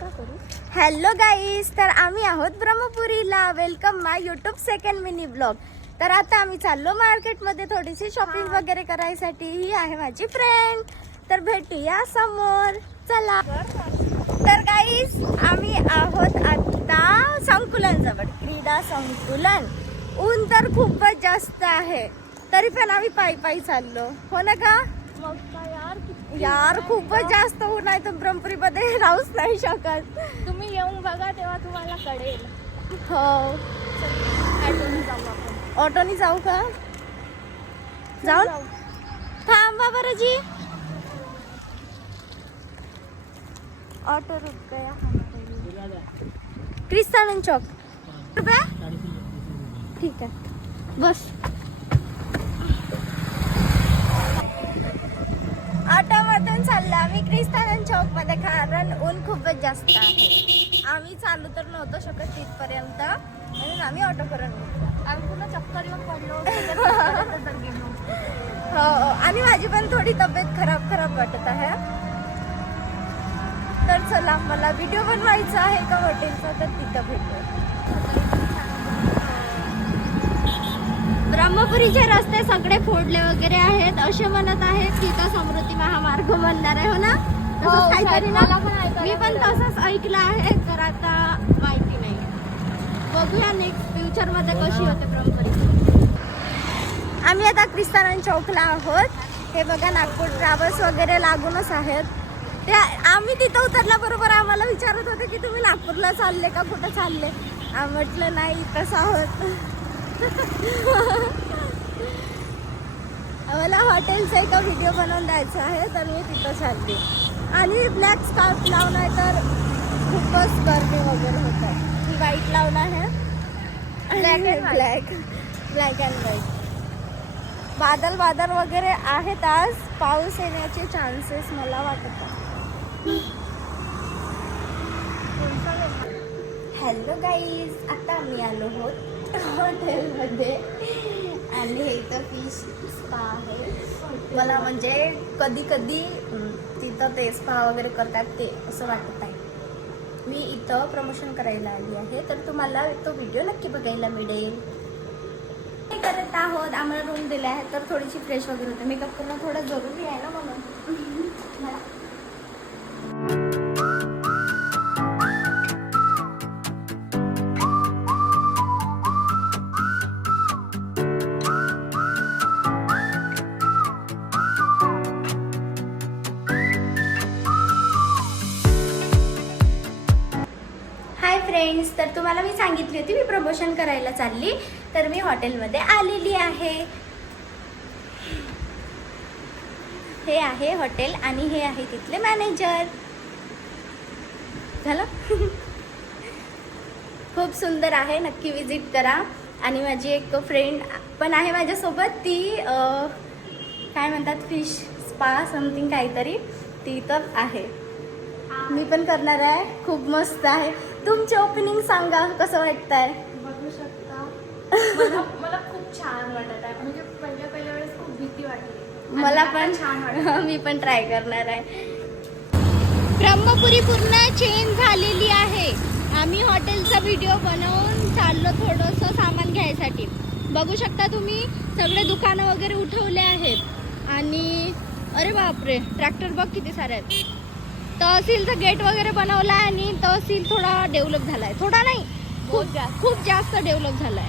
Hello guys, तर आम्ही आहोत ब्रह्मपुरीला. वेलकम माय यूट्यूब सेकंड मिनी ब्लॉग. तर आता आम्ही चाललो मार्केटमध्ये थोडीशी शॉपिंग वगैरे करायसाठी. ही आहे माझी फ्रेंड, तर भेटूया समोर. चला. तर गाईज आम्ही आहोत आता संकुलन जवळ, क्रीडा संकुलन. ऊन तर खूपच जास्त आहे, तरी पण आम्ही पायी पायी चाललो. हो ना का यार, खूपच जास्त ऊन आहे. तर ब्रह्मपुरी मध्ये राहूच नाही शकत. तुम्ही येऊन बघा तेव्हा तुम्हाला कळेल. हो, ऑटोने जाऊ आपण. ऑटोनी जाऊ का? जाऊ. थांबा बरं जी, ऑटो रुक गया. क्रिस्तानंद चौक रुपया. ठीक आहे, बस. ऑटोमधून चाललो आम्ही क्रिस्तानंद चौक मध्ये, कारण ऊन खूपच जास्त आहे. आम्ही चालू तर नव्हतो शकत तिथपर्यंत, म्हणून आम्ही ऑटो करून घेतला. आम्ही पुन्हा चक्कर येऊन पडलो. हो, आणि माझी पण थोडी तब्येत खराब वाटत आहे. तर चला, मला व्हिडिओ बनवायचा आहे का हॉटेलचा, तर तिथं भेटू. ब्रह्मपुरीचे रस्ते सगळे फोडले वगैरे आहेत असे म्हणत आहेत. तिथं समृद्धी महामार्ग बनणार आहे, हो ना? तसंच काहीतरी ना. मी पण तसंच ऐकलं आहे, तर आता माहिती नाही. बघूया नेक्स्ट फ्युचर मध्ये कशी होते ब्रह्मपुरी. आम्ही आता क्रिस्तानंद चौकला आहोत. हे बघा, नागपूर ट्रॅव्हल्स वगैरे लागूनच आहेत. ते आम्ही तिथं उतरल्याबरोबर आम्हाला विचारत होते की तुम्ही नागपूरला चालले का, कुठं चालले. म्हटलं नाही, इथंच आहोत. मला हॉटेलचा एक व्हिडिओ बनवून द्यायचा आहे, तर मी तिथं चालली. आणि ब्लॅक स्कार्फ लावून आहे, तर खूपच गरमी वगैरे होत आहे. ही व्हाईट लावून आहे, ब्लॅक अँड व्हाईट. बादल वगैरे आहेत. आज पाऊस येण्याचे चान्सेस मला वाटत आहे. हॅलो गाईज, आता आम्ही आलो आहोत हॉटेलमध्ये, आणि हे इथं फिश स्पा आहे. मला म्हणजे कधी तिथं ते स्पा वगैरे करतात ते असं वाटत आहे. मी इथं प्रमोशन करायला आली आहे, तर तुम्हाला तो व्हिडिओ नक्की बघायला मिळेल. हे करत आहोत, आम्हाला रूम दिले आहे, तर थोडीशी फ्रेश वगैरे होते. मेकअप करणं थोडं जरुरी आहे ना, म्हणून. हाय फ्रेंड्स, तर तुम्हाला मी सांगितली होती मी प्रमोशन करायला चालली, तर मी हॉटेलमध्ये आलेली आहे. हे आहे हॉटेल, आणि हे आहे तिथले मॅनेजर. झालं. खूप सुंदर आहे, नक्की विजिट करा. आणि माझी एक फ्रेंड पण आहे माझ्यासोबत, ती काय म्हणतात, फिश स्पा समथिंग काहीतरी, ती इथं आहे. मी पण करणार आहे. खूप मस्त आहे. तुमचे ओपनिंग सांगा, कसं वाटतंय? बघू शकता. मला खूप छान वाटत आहे. म्हणजे पहिल्या वेळेस खूप भीती वाटली. मला पण छान वाटत. मी पण ट्राय करणार आहे. ब्रह्मपुरी पूर्ण चेंज झालेली आहे. आम्ही हॉटेलचा व्हिडिओ बनवून चाललो थोडंसं सामान घ्यायसाठी. बघू शकता तुम्ही, सगळे दुकानं वगैरे उठवले आहेत. आणि अरे बापरे, ट्रॅक्टर बघ किती सारे आहेत. तहसीलचं गेट वगैरे बनवलं आहे, आणि तहसील थोडा डेव्हलप झालाय. थोडा नाही, खूप जास्त डेव्हलप झालाय.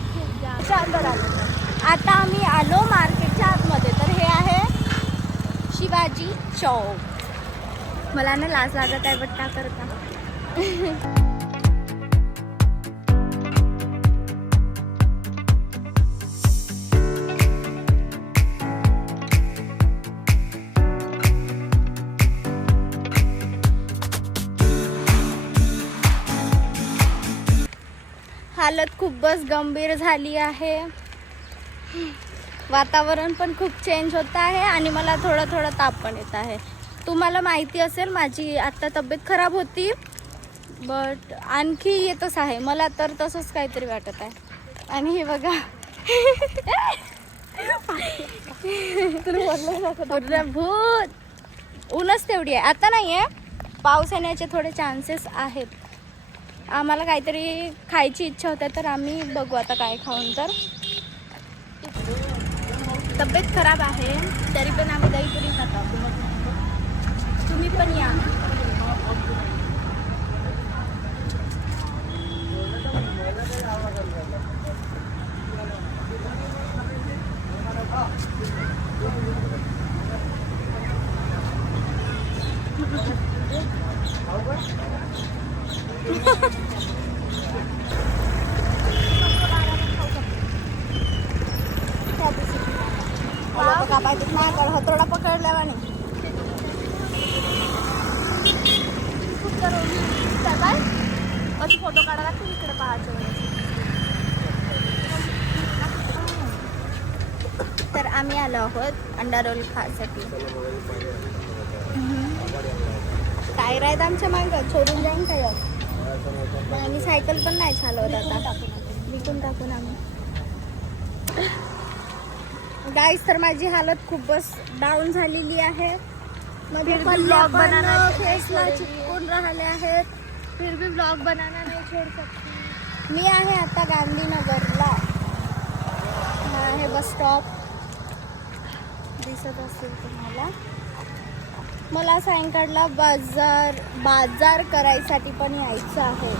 आता आम्ही आलो मार्केटच्या आतमध्ये. तर हे आहे शिवाजी चौक. मला ना लाज लागत आहे, बट का करता. हालत खूपच गंभीर झाली आहे. वातावरण पण खूप चेंज होत आहे, आणि मला थोडा ताप पण येत आहे. तुम्हाला माहिती असेल, माझी आत्ता तब्येत खराब होती, बट आणखी येतच आहे. मला तर तसंच काहीतरी वाटत आहे. आणि हे बघा, भूत ऊनच तेवढी आहे, आता नाही आहे. पाऊस येण्याचे थोडे चान्सेस आहेत. आम्हाला काहीतरी खायची इच्छा होते तर आम्ही बघू आता काय खाऊन. तर तब्येत खराब आहे तरी पण आम्ही दहीपुरी खातो. तुम्ही पण या. कापायचं नाही कर हतोडा पकडल्यावा नाही. काय कधी फोटो काढायला लागतील इकडे पहायच्या वेळेस. तर आम्ही आलो आहोत अंडा रोल खासाठी. टायर आहेत आमच्या मागं छोडून जाईन काय. आणि सायकल पण नाही चालवत आता विकून टाकून आम्ही. गाईस तर माझी हालत खूपच डाऊन झालेली आहे. मध्ये ब्लॉग बनाना फेसला चिपकून राहिले आहेत. फिर भी ब्लॉग बनाना नहीं छोड़ सकती. मी आहे आता गांधीनगरला. हा आहे बस स्टॉप दिसत असेल तुम्हाला. मला सायंकाळला बाजार करायसाठी पण यायचं आहे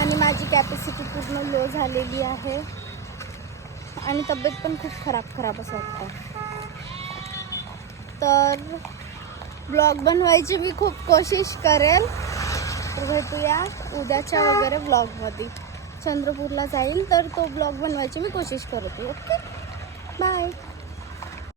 आणि माझी कॅपॅसिटी पूर्ण लो झालेली आहे आणि तब्येत पण खूप खराब असं वाटतं. तर ब्लॉग बनवायची मी खूप कोशिश करेल. तर भेटूया उद्याच्या वगैरे ब्लॉगमध्ये. चंद्रपूरला जाईल तर तो ब्लॉग बनवायची मी कोशिश करते. Okay bye.